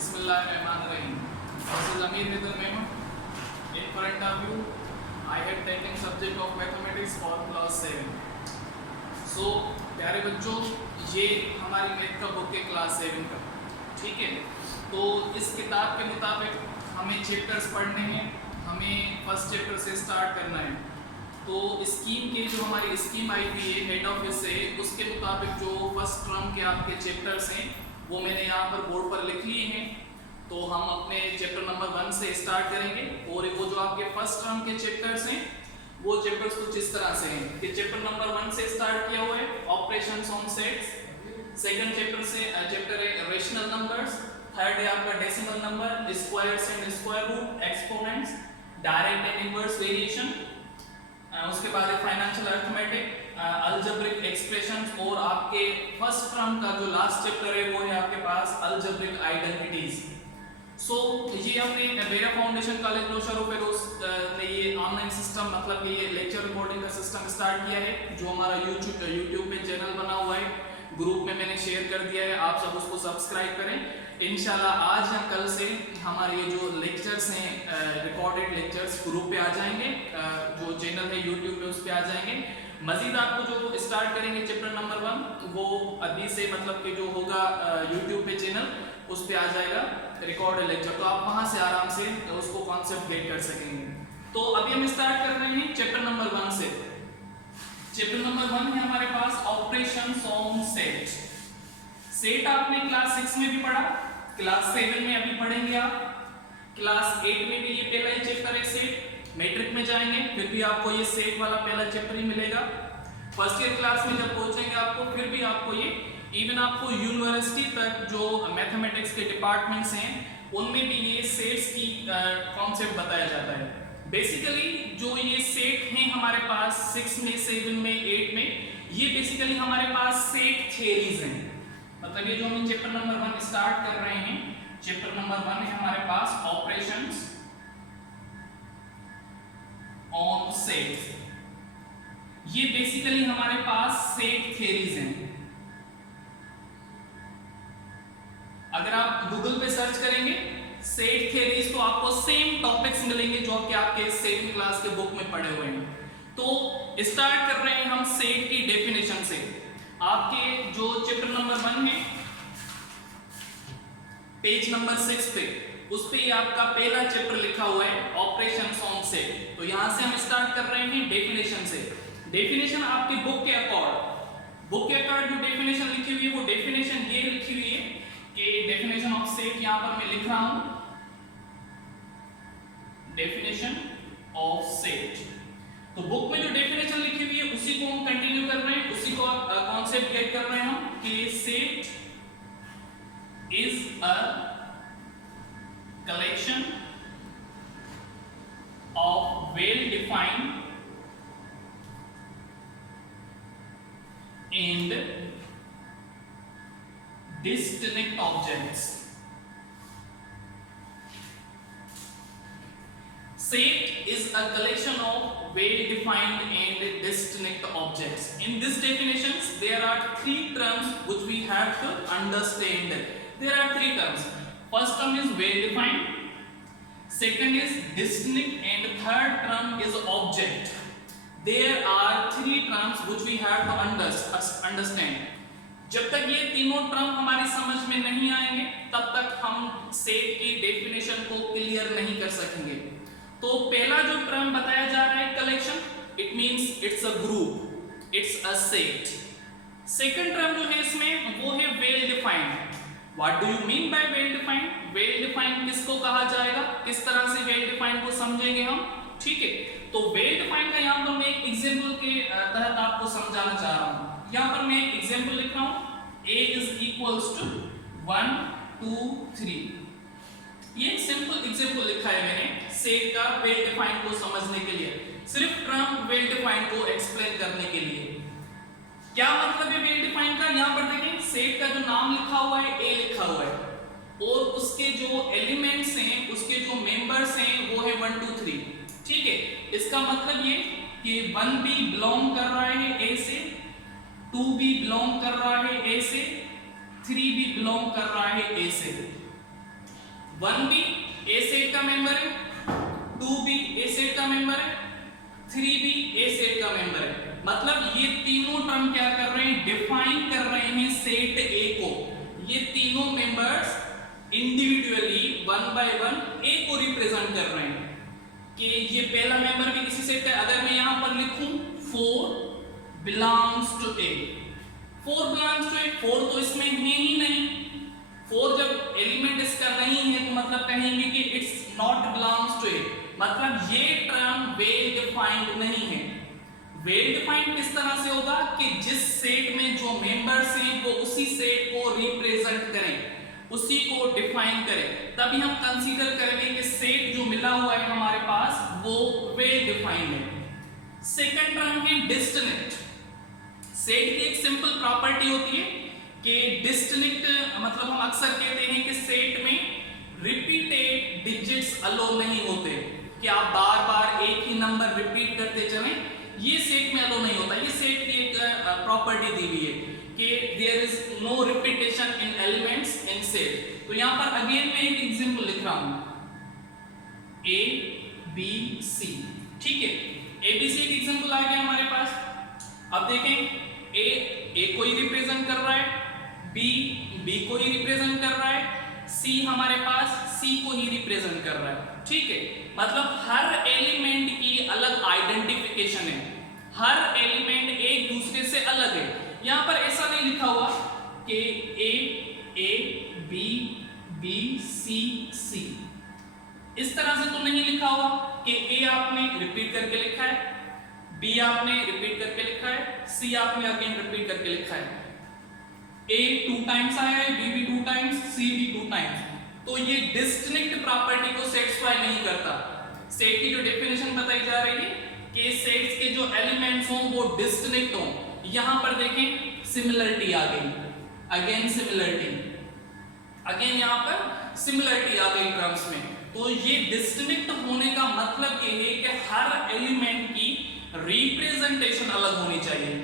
Bismillahirrahmanirrahim. This is Amir Nidal Mehman. In front of you, I had taken subject of mathematics for class 7. So, प्यारे बच्चों, ये हमारी math का book है class 7 का, ठीक है। तो इस किताब के मुताबिक हमें चैप्टर्स पढ़ने हैं, हमें फर्स्ट चैप्टर से स्टार्ट करना है। तो स्कीम के जो हमारी स्कीम आई थी हेड ऑफिस से, उसके मुताबिक जो फर्स्ट टर्म के आपके चैप्टर्स हैं वो मैंने यहाँ पर बोर्ड पर लिख लिए हैं। तो हम अपने चैप्टर नंबर 1 से स्टार्ट करेंगे और वो जो आपके फर्स्ट टर्म के चैप्टर्स हैं वो चैप्टर्स कुछ इस तरह से हैं कि चैप्टर नंबर 1 से स्टार्ट किया हुआ है operations on sets, second chapter से चैप्टर है रेशनल नंबर्स, थर्ड है आपका decimal number, squares and square root, exponents, direct and inverse variation, उसके बाद है फाइनेंशियल अरिथमेटिक, अलजेब्रिक एक्सप्रेशंस और आपके फर्स्ट टर्म का जो लास्ट चैप्टर है वो है आपके पास अलजेब्रिक आइडेंटिटीज। सो ये हमने मेरा फाउंडेशन कॉलेज नौशहरा फेरोज ने ये ऑनलाइन सिस्टम मतलब कि ये लेक्चर रिकॉर्डिंग का सिस्टम स्टार्ट किया है, जो हमारा यूट्यूब पे चैनल बना हुआ है, ग्रुप में मैंने शेयर कर दिया है, आप सब उसको सब्सक्राइब करें। इंशाल्लाह आज या कल से हमारे ये जो लेक्चर्स हैं रिकॉर्डेड लेक्चर्स ग्रुप पे आ जाएंगे, जो चैनल है यूट्यूब पे उस पे आ जाएंगे। मजीद आपको जो स्टार्ट करेंगे चैप्टर नंबर 1 वो अभी से मतलब कि जो होगा यूट्यूब पे चैनल उस पे आ जाएगा रिकॉर्डेड लेक्चर, तो आप वहां से आराम से उसको कॉन्सेप्ट गेट कर सकेंगे। तो अभी हम स्टार्ट कर रहे हैं चैप्टर नंबर 1 से। चैप्टर नंबर 1 है हमारे पास ऑपरेशंस ऑन सेट। सेट आपने क्लास 6 में भी पढ़ा, क्लास 7 में अभी पढ़ेंगे आप, क्लास 8 में भी ये पहला ही चैप्टर है सेट। मैट्रिक में जाएंगे फिर भी आपको ये सेट वाला पहला चैप्टर ही मिलेगा। फर्स्ट ईयर क्लास में जब पहुंचेंगे आपको फिर भी आपको ये इवन आपको यूनिवर्सिटी तक जो मैथमेटिक्स के डिपार्टमेंट्स हैं उनमें भी ये सेट्स की कॉन्सेप्ट बताया जाता है। बेसिकली जो ये सेट हैं हमारे पास 6 में, 7 में, 8 में, ये बेसिकली हमारे पास सेट थ्योरीज हैं। मतलब ये जो हम चैप्टर नंबर 1 स्टार्ट कर रहे हैं, चैप्टर नंबर 1 है हमारे पास ऑपरेशंस ऑन सेट्स। ये बेसिकली हमारे पास सेट थ्योरीज हैं। अगर आप गूगल पे सर्च करेंगे सेट थ्योरीज तो आपको सेम टॉपिक्स मिलेंगे जो कि आपके 7th क्लास के बुक में पढ़े हुए हैं। तो स्टार्ट कर रहे हैं हम सेट की डेफिनेशन से। आपके जो चैप्टर नंबर 1 है पेज नंबर 6 पे, उस पे आपका पहला चैप्टर लिखा हुआ है ऑपरेशंस ऑन सेट। तो यहां से हम स्टार्ट कर रहे हैं डेफिनेशन से। डेफिनेशन आपके बुक के अकॉर्ड जो डेफिनेशन लिखी हुई है वो डेफिनेशन ये लिखी हुई है कि डेफिनेशन ऑफ सेट यहां पर मैं लिख रहा हूं, डेफिनेशन ऑफ सेट। तो बुक में जो डेफिनेशन लिखी हुई है उसी को हम कंटिन्यू कर रहे हैं, उसी को कॉन्सेप्ट गेट कर रहे हैं हम कि set is a collection of well-defined and distinct objects. Set is a collection of well-defined and distinct objects. In this definitions, there are 3 terms which we have to understand. There are 3 terms. First term is well defined, second is distinct, and third term is object. There are 3 terms which we have to understand. जब तक ये तीनों term हमारी समझ में नहीं आएंगे तब तक हम सेट की डेफिनेशन को क्लियर नहीं कर सकेंगे। तो पहला जो टर्म बताया जा रहा है collection, it means it's a group, it's a set. Second term जो है इसमें वो है well defined. What do you mean by well defined? Well defined किसको कहा जाएगा, किस तरह से well defined को समझेंगे हम, ठीक है। तो well defined का यहाँ पर मैं एक एग्जांपल के तहत आपको समझाना चाह रहा हूँ। यहाँ पर मैं एक एग्जांपल लिख रहा हूँ, a is equals to 1 2 3। ये एक सिंपल एग्जांपल लिखा है मैंने सेट का well defined को समझने के लिए, सिर्फ टर्म well defined को एक्सप्लेन करने के लिए। क्या मतलब है वेल डिफाइंड का? यहां पर देखें सेट का जो नाम लिखा हुआ है ए लिखा हुआ है और उसके जो एलिमेंट्स हैं, उसके जो मेंबर्स हैं वो है 1 2 3, ठीक है। इसका मतलब ये कि 1 भी बिलोंग कर रहा है ए से, 2 भी बिलोंग कर रहा है ए से, 3 भी बिलोंग कर रहा है ए से। 1 भी ए सेट का मेंबर है, 2 भी ए सेट का मेंबर है, 3 भी ए सेट का मेंबर है। मतलब ये तीनों टर्म क्या कर रहे हैं, डिफाइन कर रहे हैं सेट ए को। ये तीनों मेंबर्स इंडिविजुअली 1 बाय 1 ए को रिप्रेजेंट कर रहे हैं कि ये पहला मेंबर भी किसी सेट का। अगर मैं यहां पर लिखूं 4 belongs to A, 4 belongs to A, 4 तो इसमें है ही नहीं। 4 जब एलिमेंट इसका नहीं है तो मतलब कहेंगे कि इट्स नॉट बिलोंग्स टू ए, मतलब ये टर्म वेल डिफाइंड नहीं है। वेल डिफाइंड किस तरह से होगा कि जिस सेट में जो मेंबर्स हैं वो उसी सेट को रिप्रेजेंट करें, उसी को डिफाइन करें, तभी हम कंसीडर करेंगे कि सेट जो मिला हुआ है हमारे पास वो वेल डिफाइंड है। सेकंड टर्म है डिस्टिंक्ट। सेट की एक सिंपल प्रॉपर्टी होती है कि डिस्टिंक्ट मतलब हम अक्सर कहते हैं कि सेट में रिपीटेड डिजिट्स अलो नहीं होते, कि आप बार बार एक ही नंबर रिपीट करते चलें, ये सेट में अलो नहीं होता। ये सेट की एक प्रॉपर्टी दी हुई है कि there is no repetition in elements in set. तो यहां पर अगेन मैं एक एग्जांपल लिख रहा हूं, ए बी सी, ठीक है। ए बी सी एक एग्जांपल आ गया हमारे पास। अब देखें ए को ही रिप्रेजेंट कर रहा है, बी को ही रिप्रेजेंट कर रहा है, सी हमारे पास सी को ही रिप्रेजेंट कर रहा है, ठीक है। मतलब हर एलिमेंट की अलग आइडेंटिफिकेशन है, हर एलिमेंट एक दूसरे से अलग है। यहां पर ऐसा नहीं लिखा हुआ कि ए बी बी सी सी, इस तरह से तो नहीं लिखा हुआ कि ए आपने रिपीट करके लिखा है, बी आपने रिपीट करके लिखा है, सी आपने अगेन रिपीट करके लिखा है। ए 2 टाइम्स आया है, बी भी 2 टाइम्स, सी भी 2 टाइम्स। तो ये डिस्टिंक्ट प्रॉपर्टी को सेटिस्फाई नहीं करता। सेट की जो डेफिनेशन बताई जा रही है कि सेट्स के जो एलिमेंट्स हों वो डिस्टिंक्ट हों। यहां पर देखें सिमिलरिटी आ गई, अगेन सिमिलरिटी, अगेन यहां पर सिमिलरिटी आ गई टर्म्स में। तो ये डिस्टिंक्ट होने का मतलब ये है कि हर एलिमेंट की रिप्रेजेंटेशन अलग होनी चाहिए।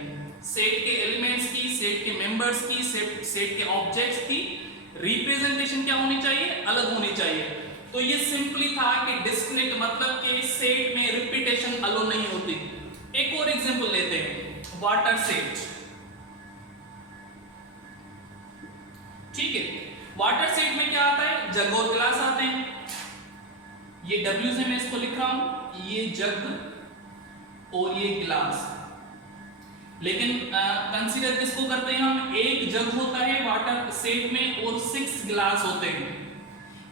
सेट के एलिमेंट्स की, सेट के मेंबर्स की, सेट के ऑब्जेक्ट्स की रिप्रेजेंटेशन क्या होनी चाहिए, अलग होनी चाहिए। तो ये सिंपली था कि डिस्टिंक्ट मतलब कि सेट में रिपीटेशन अलो नहीं होती। एक और एग्जांपल लेते हैं, वाटर सेट, ठीक है। वाटर सेट में क्या आता है, जग और गिलास आते हैं। ये W से मैं इसको लिख रहा हूं, ये जग और ये गिलास। लेकिन कंसीडर किसको करते हैं हम, एक जग होता है वाटर सेट में और 6 गिलास होते हैं।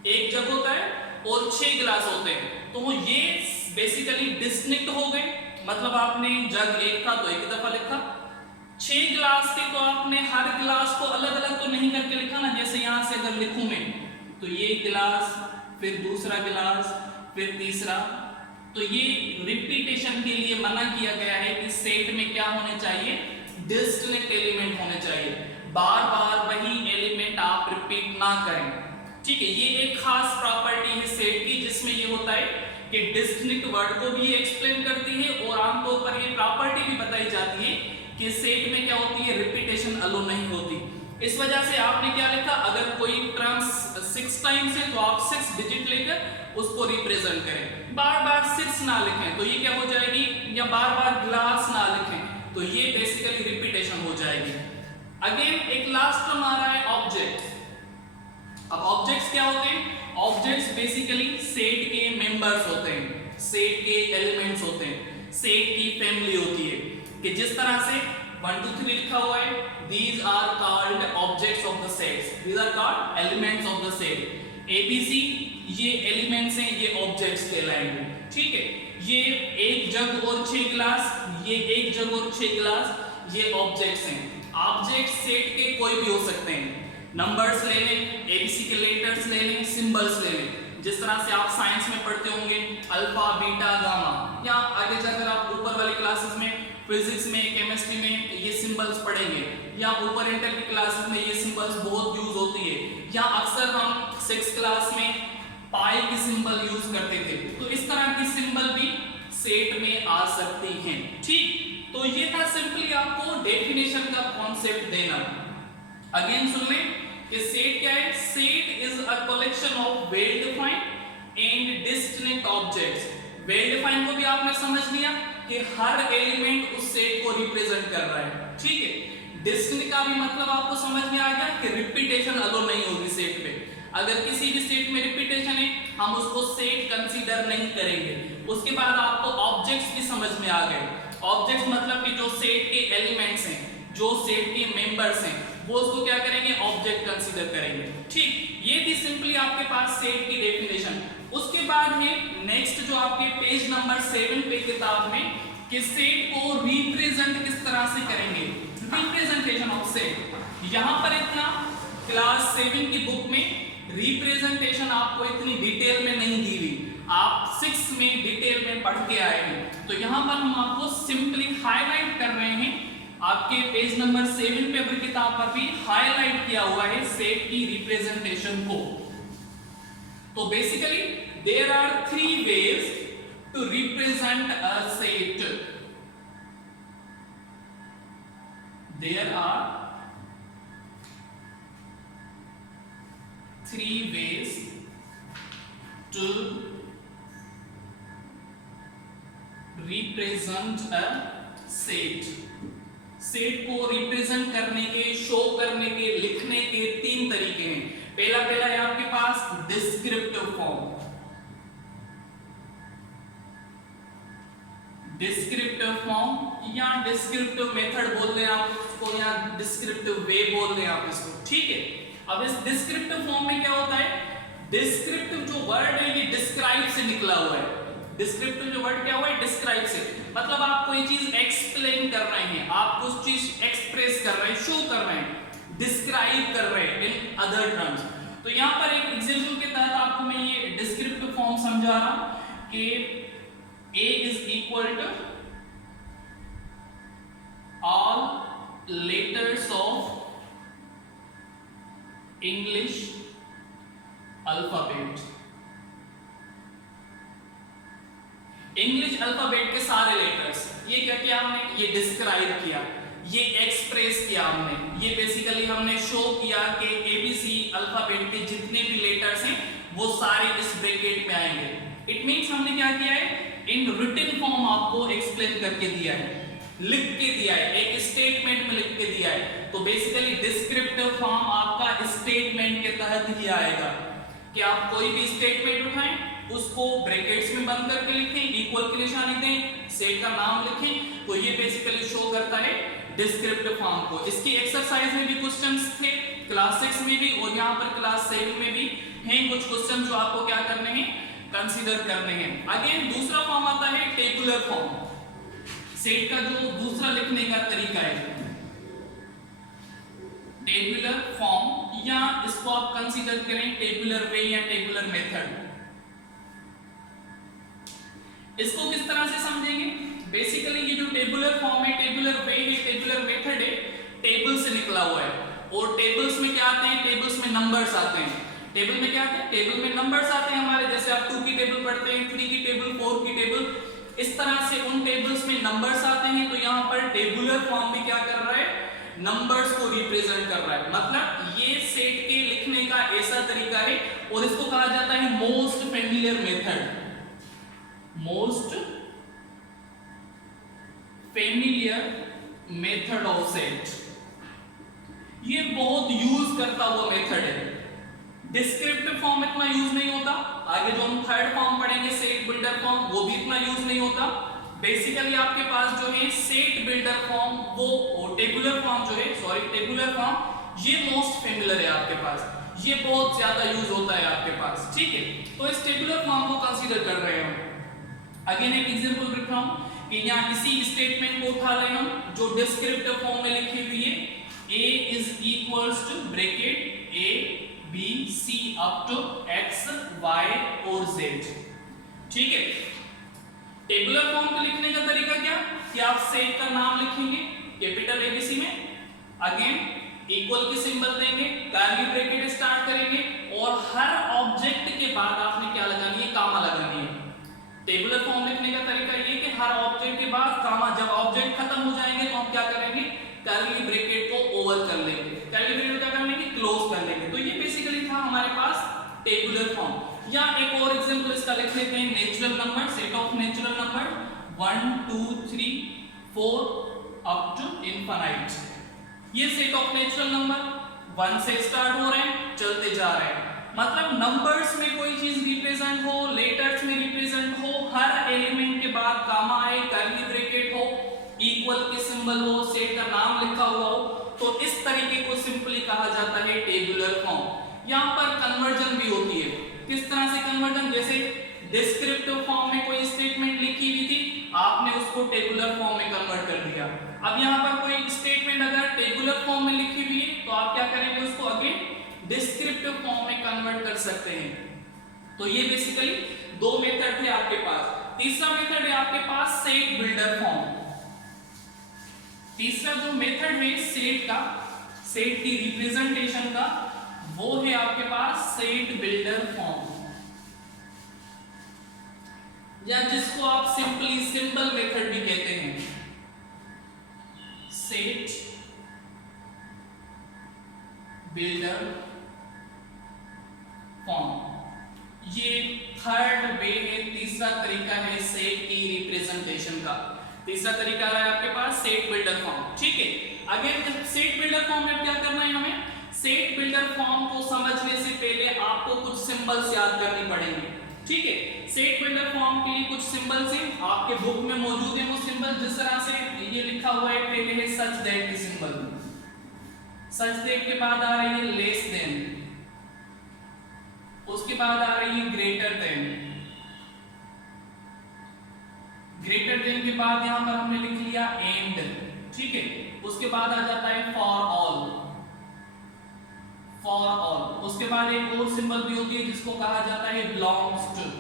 एक जग होता है और 6 गिलास होते हैं। तो ये बेसिकली डिस्टिंक्ट हो गए, मतलब आपने जग एक था तो एक दफा लिखा, 6 गिलास थे तो आपने हर गिलास को अलग अलग तो नहीं करके लिखा ना। जैसे यहां से अगर लिखूं मैं तो ये गिलास, फिर दूसरा गिलास, फिर तीसरा। तो ये रिपीटेशन के लिए मना किया गया है कि सेट में क्या होने चाहिए, डिस्टिंक्ट एलिमेंट होने चाहिए। बार बार वही एलिमेंट आप रिपीट ना करें, ठीक है। ये एक खास प्रॉपर्टी है सेट की जिसमें ये होता है कि डिस्टिंक्ट वर्ड को भी एक्सप्लेन करती है और आमतौर पर ये प्रॉपर्टी भी बताई जाती है कि सेट में क्या होती है, रिपीटेशन अलो नहीं होती। इस वजह से आपने क्या लिखा, अगर कोई टर्म 6 टाइम्स है तो आप 6 डिजिट लेकर उसको रिप्रेजेंट करें, बार बार 6 ना लिखें तो ये क्या हो जाएगी, या बार बार ग्लास ना लिखें तो ये बेसिकली रिपीटेशन हो जाएगी। अगेन एक लास्ट टर्म आ रहा है ऑब्जेक्ट। अब ऑब्जेक्ट्स क्या होते हैं, ऑब्जेक्ट्स बेसिकली सेट के मेंबर्स होते हैं, सेट के एलिमेंट्स होते हैं, सेट की फैमिली होती है। कि जिस तरह से 1 2 3 लिखा हुआ है, these are called objects of the sets, these are called elements of the set। ABC ये एलिमेंट्स हैं, ये ऑब्जेक्ट्स कहलाएंगे, ठीक है। ये एक जग और 6 गिलास, ये एक जग और 6 गिलास, ये ऑब्जेक्ट्स हैं। ऑब्जेक्ट सेट के कोई भी हो सकते हैं, नंबर्स ले लें, ABC के लेटर्स ले लें, सिंबल्स ले लें। जिस तरह से आप साइंस में पढ़ते होंगे अल्फा बीटा गामा, या आगे जाकर आप ऊपर वाली क्लासेस में फिजिक्स में, केमिस्ट्री में ये सिंबल्स पढ़ेंगे, या ऊपर इंटर की क्लासेस में ये सिंबल्स बहुत यूज होती है, या अक्सर हम 6th क्लास में पाई की सिंबल यूज करते थे। तो इस तरह की सिंबल भी सेट में आ सकती हैं, ठीक। तो ये था सिंपली आपको डेफिनेशन का कॉन्सेप्ट देना। अगेन सुन लें कि सेट क्या है, set is a collection projection of well defined and distinct objects. Well defined को भी आपने समझ लिया कि हर एलिमेंट उस सेट को रिप्रेजेंट कर रहा है, ठीक है। डिस्टिंक्ट का भी मतलब आपको समझ में आ गया कि रिपीटेशन अलो नहीं होगी सेट पे। अगर किसी भी सेट में रिपीटेशन है हम उसको सेट कंसीडर नहीं करेंगे। उसके बाद आपको ऑब्जेक्ट्स भी समझ में आ गए। ऑब्जेक्ट्स मतलब कि जो सेट के एलिमेंट्स हैं, जो सेट के मेंबर्स हैं, वो उसको क्या करेंगे, ऑब्जेक्ट कंसीडर करेंगे, ठीक। ये थी सिंपली आपके पास सेट की डेफिनेशन। उसके बाद है नेक्स्ट जो आपके पेज नंबर 7 पे किताब में कि सेट को रिप्रेजेंट किस तरह से करेंगे, रिप्रेजेंटेशन ऑफ सेट। यहां पर इतना क्लास 7 की बुक में रिप्रेजेंटेशन आपको इतनी डिटेल में नहीं दी हुई, आप 6 में डिटेल में पढ़ के आए हैं। तो यहां पर हम आपको सिंपली हाईलाइट कर रहे हैं। आपके पेज नंबर 7 पे अपनी किताब पर भी हाईलाइट किया हुआ है सेट की रिप्रेजेंटेशन को। तो basically there are 3 ways to represent a set. There are 3 ways to represent a set. Set को रिप्रेजेंट करने के, शो करने के, लिखने के 3 तरीके हैं। पहला है आपके पास डिस्क्रिप्टिव फॉर्म। डिस्क्रिप्टिव फॉर्म या डिस्क्रिप्टिव मेथड बोल रहे हैं आप उसको, या डिस्क्रिप्टिव वे बोल रहे हैं आप इसको, ठीक है। अब इस डिस्क्रिप्टिव फॉर्म में क्या होता है, डिस्क्रिप्टिव जो वर्ड है ये डिस्क्राइब से निकला हुआ है। डिस्क्रिप्टिव जो वर्ड क्या हुआ है, डिस्क्राइब से, मतलब आप कोई चीज एक्सप्लेन कर रहे हैं, आप कुछ चीज एक्सप्रेस कर रहे हैं, शो कर रहे हैं, डिस्क्राइब कर रहे हैं इन अदर टर्म्स। तो यहां पर एक एग्जांपल के तहत आपको मैं ये डिस्क्रिप्टिव फॉर्म समझा रहा हूं कि A is equal to all letters of English alphabet। English alphabet के सारे लेटर्स, ये क्या किया हमने, ये डिस्क्राइब किया, ये एक्सप्रेस किया हमने, ये बेसिकली हमने शो किया कि ABC अल्फाबेट के जितने भी लेटर्स हैं वो सारे इस ब्रैकेट में आएंगे। इट मींस हमने क्या किया है, इन रिटन फॉर्म आपको एक्सप्लेन करके दिया है, लिख के दिया है, एक स्टेटमेंट में लिख के दिया है। तो बेसिकली डिस्क्रिप्टिव फॉर्म आपका स्टेटमेंट के तहत ही आएगा कि आप कोई भी स्टेटमेंट उठाएं, उसको ब्रैकेट्स में बंद करके लिखें, इक्वल की निशानी दें, सेट का नाम लिखें, तो ये बेसिकली शो करता है डिस्क्रिप्टिव फॉर्म को। इसकी एक्सरसाइज में भी क्वेश्चंस थे, क्लास 6 में भी और यहाँ पर क्लास 7 में भी हैं कुछ क्वेश्चन जो आपको क्या करने हैं, कंसीडर करने हैं। अगेन दूसरा फॉर्म आता है टेबुलर फॉर्म। सेट का जो दूसरा लिखने का तरीका है टेबुलर फॉर्म, या इसको आप कंसीडर करें टेबुलर वे या टेबुलर मेथड। इसको किस तरह से समझेंगे, बेसिकली ये जो टेबुलर फॉर्म है, टेबुलर वे है, टेबुलर मेथड है, टेबल से निकला हुआ है। और टेबल्स में क्या आते हैं, टेबल्स में नंबर्स आते हैं। टेबल में क्या आते हैं, टेबल में नंबर्स आते हैं हमारे, जैसे आप 2 की टेबल पढ़ते हैं, 3 की टेबल, 4 की टेबल, इस तरह से उन टेबल्स में नंबर्स आते हैं। तो यहाँ पर टेबुलर फॉर्म भी क्या कर रहा है, नंबर्स को रिप्रेजेंट कर रहा है। मतलब ये सेट के लिखने का ऐसा तरीका है और इसको कहा जाता है most familiar method. Most familiar method of set, ये बहुत यूज करता हुआ मेथड है। डिस्क्रिप्टिव फॉर्म इतना यूज नहीं होता, आगे जो हम थर्ड फॉर्म पढ़ेंगे सेट बिल्डर फॉर्म, वो भी इतना यूज नहीं होता। बेसिकली आपके पास जो है सेट बिल्डर फॉर्म, वो टेबुलर फॉर्म जो है, सॉरी टेबुलर फॉर्म, ये मोस्ट फेमिलियर है आपके पास, ये बहुत ज्यादा यूज होता है आपके पास, ठीक है। तो इस टेबुलर फॉर्म को कंसीडर कर रहे हैं। अगेन एक एग्जांपल लिख रहा हूं कि यहां इसी स्टेटमेंट को उठा लें हम, जो डिस्क्रिप्टिव फॉर्म में लिखी हुई है, A is equals to bracket A B C up to X Y और Z, ठीक है। टेबुलर फॉर्म को लिखने का तरीका क्या, कि आप सेट का नाम लिखेंगे कैपिटल ABC में, अगेन इक्वल की सिंबल देंगे, कर्ली ब्रैकेट स्टार्ट करेंगे और हर ऑब्जेक्ट के बाद आपने क्या लगानी है, कामा लगानी है। टेबुलर फॉर्म लिखने का तरीका ये कि हर ऑब्जेक्ट के बाद कामा, जब ऑब्जेक्ट खत्म हो जाएंगे तो हम क्या करेंगे, कर्ली ब्रैकेट को ओवर कर लेंगे, कर्ली ब्रैकेट क्या कर लेंगे, क्लोज कर लेंगे। तो ये बेसिकली था हमारे पास टेबुलर फॉर्म। या एक और एग्जांपल इसका लिख लेते हैं, natural number, set of natural number 1 2 3 4 up to infinite. ये सेट ऑफ नेचुरल नंबर 1 से स्टार्ट हो रहे हैं, चलते जा रहे हैं। मतलब नंबर्स में कोई चीज रिप्रेजेंट हो, लेटर्स में रिप्रेजेंट हो, हर एलिमेंट के बाद कामा आए, कर्ली ब्रैकेट हो, इक्वल के सिंबल हो, सेट का नाम लिखा हुआ हो, तो इस तरीके को सिंपली कहा जाता है टेबुलर फॉर्म। यहाँ पर कन्वर्जन भी होती है। किस तरह से कन्वर्जन? जैसे डिस्क्रिप्टिव फॉर्म में कोई स्टेटमेंट लिखी हुई थी, आपने उसको टेबुलर फॉर्म में कन्वर्ट कर दिया। अब यहाँ पर कोई स्टेटमेंट अगर टेबुलर फॉर्म में लिखी हुई है तो आप क्या करेंगे, उसको अगेन डिस्क्रिप्टिव फॉर्म में कन्वर्ट कर सकते हैं। तो ये बेसिकली दो मेथड थे आपके पास। तीसरा मेथड है आपके पास सेट बिल्डर फॉर्म। तीसरा जो मेथड है सेट का, सेट की रिप्रेजेंटेशन का, वो है आपके पास सेट बिल्डर फॉर्म, या जिसको आप सिंपली सिंपल मेथड भी कहते हैं, सेट बिल्डर फॉर्म। ये थर्ड वे है, तीसरा तरीका है सेट की रिप्रेजेंटेशन का। तीसरा तरीका है आपके पास सेट बिल्डर फॉर्म। ठीक है, अगेन सेट बिल्डर फॉर्म में क्या करना है हमें, सेट बिल्डर फॉर्म को समझने से पहले आपको कुछ सिंबल्स याद करनी पड़ेंगे। ठीक है, सेट बिल्डर फॉर्म के लिए कुछ सिंबल्स हैं, आपके बुक में मौजूद है वो सिंबल। जिस तरह से ये लिखा हुआ है, पहले है सच दैट की सिंबल, सच दैट के बाद आ रही है लेस देन, उसके बाद आ रही है ग्रेटर देन, ग्रेटर देन के बाद यहां पर हमने लिख लिया एंड। ठीक है, उसके बाद आ जाता है फॉर ऑल, फॉर ऑल। उसके बाद एक और सिंबल भी होती है जिसको कहा जाता है बिलोंग्स टू।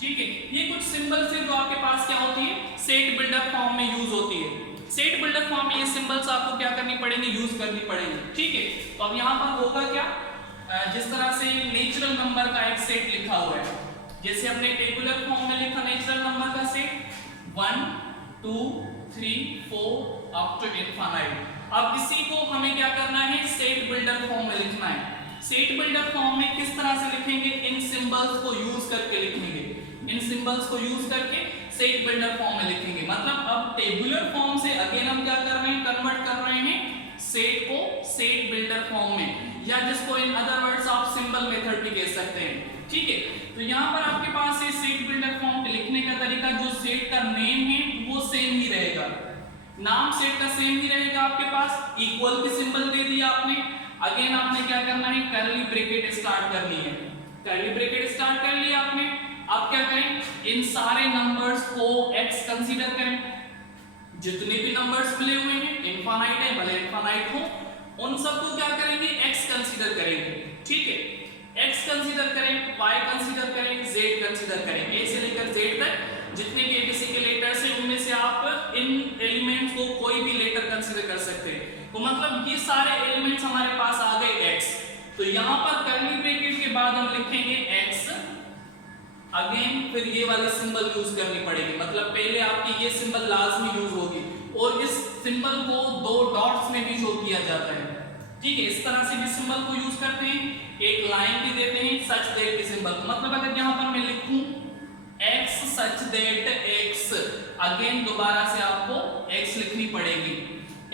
ठीक है, ये कुछ सिंबल्स हैं जो आपके पास क्या होती है, सेट बिल्डर फॉर्म में यूज होती है। सेट बिल्डर फॉर्म में ये सिंबल्स आपको क्या करनी पड़ेंगे, यूज करनी पड़ेंगे। ठीक है, तो अब यहां पर होगा क्या, जिस तरह से नेचुरल नंबर का एक सेट लिखा हुआ है, जैसे हमने टेबुलर फॉर्म में लिखा नेचुरल नंबर का सेट 1 2 3 4 अप टू इनफाइनाइट। अब इसी को हमें क्या करना है, सेट बिल्डर फॉर्म में लिखना है। सेट बिल्डर फॉर्म में किस तरह से लिखेंगे, इन सिंबल्स को यूज करके लिखेंगे, इन सिंबल्स को यूज करके सेट बिल्डर फॉर्म में लिखेंगे। मतलब अब टेबुलर फॉर्म से अगेन हम क्या कर रहे हैं, कन्वर्ट कर रहे हैं सेट को सेट बिल्डर फॉर्म में, या जिसको इन अदर वर्ड्स आप सिंबल मेथड भी कह सकते हैं। ठीक है, तो यहाँ पर आपके पास है सेट बिल्डर फॉर्म के लिखने का तरीका, जो सेट का नेम है वो सेम ही रहेगा, नाम सेट का सेम ही रहेगा आपके पास। इक्वल की सिंबल दे दिया आपने, अगेन आपने क्या करना है, कर्ली ब्रैकेट स्टार्ट करनी है, कर्ली ब्रैकेट स्टार्ट कर लिया आपने। अब क्या करें, इन सारे नंबर्स को x कंसीडर करें, जितने भी नंबर्स मिले हुए हैं, इनफाइनाइट है भले इनफाइनाइट हो, उन सबको क्या करेंगे, x कंसीडर करेंगे। ठीक है, x कंसीडर करें, y कंसीडर करें, z कंसीडर करें, a से लेकर z तक जितने भी एबीसी के लेटर्स हैं उनमें से आप इन एलिमेंट्स को कोई भी लेटर कंसीडर कर सकते हैं। तो मतलब ये सारे एलिमेंट्स हमारे पास आ गए x, तो यहाँ पर कर्ली ब्रैकेट के बाद हम लिखेंगे x, अगेन फिर ये वाली सिंबल यूज करनी पड़ेगी। मतलब पहले आपकी ये सिंबल लाजमी यूज होगी, और इस सिंबल को दो डॉट्स में भी शो किया जाता है। ठीक है, इस तरह से भी सिंबल को यूज करते हैं, एक लाइन भी देते हैं सच दैट की सिंबल। मतलब अगर यहाँ पर मैं लिखूं x such that x, again दोबारा से आपको x लिखनी पड़ेगी,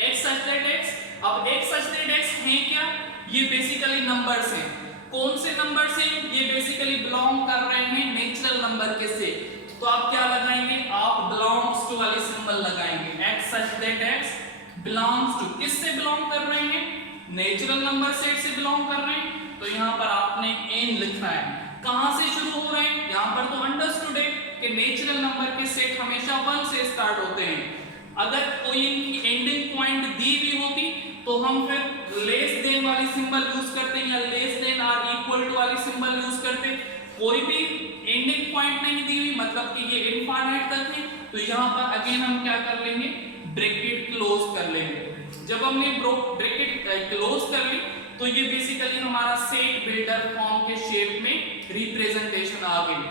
x सच दैट x। अब x सच दैट x है क्या, ये बेसिकली नंबर्स हैं। कौन से नंबर से, ये बेसिकली बिलोंग कर रहे हैं नेचुरल नंबर के से, तो आप क्या लगाएंगे, आप बिलोंग्स टू वाली सिंबल लगाएंगे, x such that x belongs to, किससे बिलोंग कर रहे हैं, नेचुरल नंबर सेट से बिलोंग कर रहे हैं। तो यहाँ पर आपने n लिखना है। कहां से शुरू हो रहे हैं, यहाँ पर तो अंडरस्टूड है कि नेचुरल नंबर के सेट हमेशा 1 से स्टार्ट होते हैं। अगर कोई इनकी एंडिंग पॉइंट दी भी होती तो हम फिर लेस देन वाली सिंबल यूज करते हैं, या less than or equal to वाली सिंबल यूज करते। कोई भी एंडिंग पॉइंट नहीं दी हुई, मतलब कि ये इनफाइनाइट तक है, तो यहाँ पर अगेन हम क्या कर लेंगे, ब्रैकेट क्लोज कर लेंगे। जब हमने ब्रैकेट क्लोज कर ली तो ये बेसिकली हमारा सेट बिल्डर फॉर्म के शेप में रिप्रेजेंटेशन आ गई।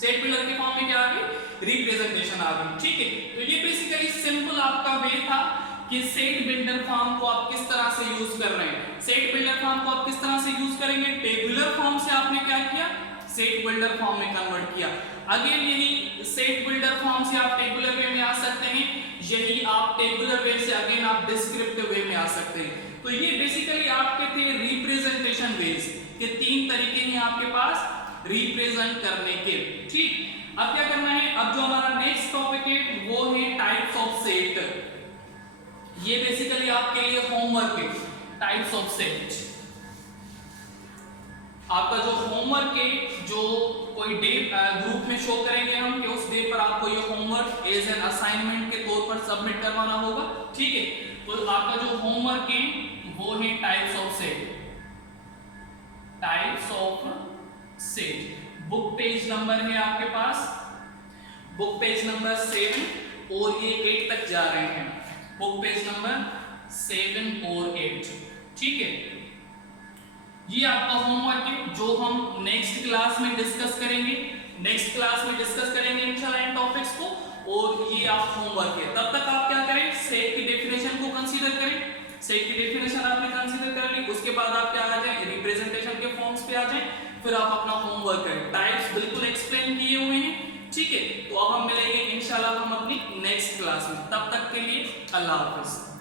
सेट बिल्डर के फॉर्म में क्या आ गई, रिप्रेजेंटेशन आ गई। ठीक है, तो ये बेसिकली सिंपल आपका वे था कि सेट बिल्डर फॉर्म को आप किस तरह से यूज कर रहे हैं। सेट बिल्डर फॉर्म को आप किस तरह से यूज करेंगे, टेबुलर फॉर्म से आप किया, सेट बिल्डर फॉर्म में कन्वर्ट किया। अगेन यही सेट बिल्डर फॉर्म से आप टेबुलर वे में आ सकते हैं, यही आप टेबुलर वे से अगेन आप डिस्क्रिप्टिव वे में आ सकते हैं। तो ये बेसिकली आपके थे रिप्रेजेंटेशन वेज के 3 तरीके हैं आपके पास रिप्रेजेंट करने के। ठीक, अब क्या करना है, अब जो हमारा नेक्स्ट टॉपिक है वो है टाइप्स ऑफ सेट। ये बेसिकली आपके लिए होमवर्क है, टाइप्स ऑफ सेट। आपका जो होमवर्क है, जो कोई डे ग्रुप में शो करेंगे हम कि उस डे पर आपको ये होमवर्क एज एन असाइनमेंट के तौर पर सबमिट करवाना होगा। ठीक है, तो आपका जो होमवर्क है वो है types of set. Types of set book page number है आपके पास, बुक पेज नंबर 7 और ये 8 तक जा रहे हैं, बुक पेज नंबर 7 और 8। ठीक है, ये आपका होमवर्क है जो हम नेक्स्ट क्लास में डिस्कस करेंगे, नेक्स्ट क्लास में डिस्कस करेंगे इंशाल्लाह इन टॉपिक्स को। और ये आप होमवर्क है, तब तक आप क्या करें, सेट की डेफिनेशन को कंसीडर करें। सेट की डेफिनेशन आपने कंसीडर कर ली, उसके बाद आप क्या आ जाए, रिप्रेजेंटेशन के फॉर्म्स पे आ जाए, फिर आप अपना होमवर्क करें। टाइप्स बिल्कुल एक्सप्लेन किए हुए हैं। ठीक है, तो अब हम मिलेंगे इंशाल्लाह हम अपनी नेक्स्ट क्लास में, तब तक के लिए अल्लाह हाफिज।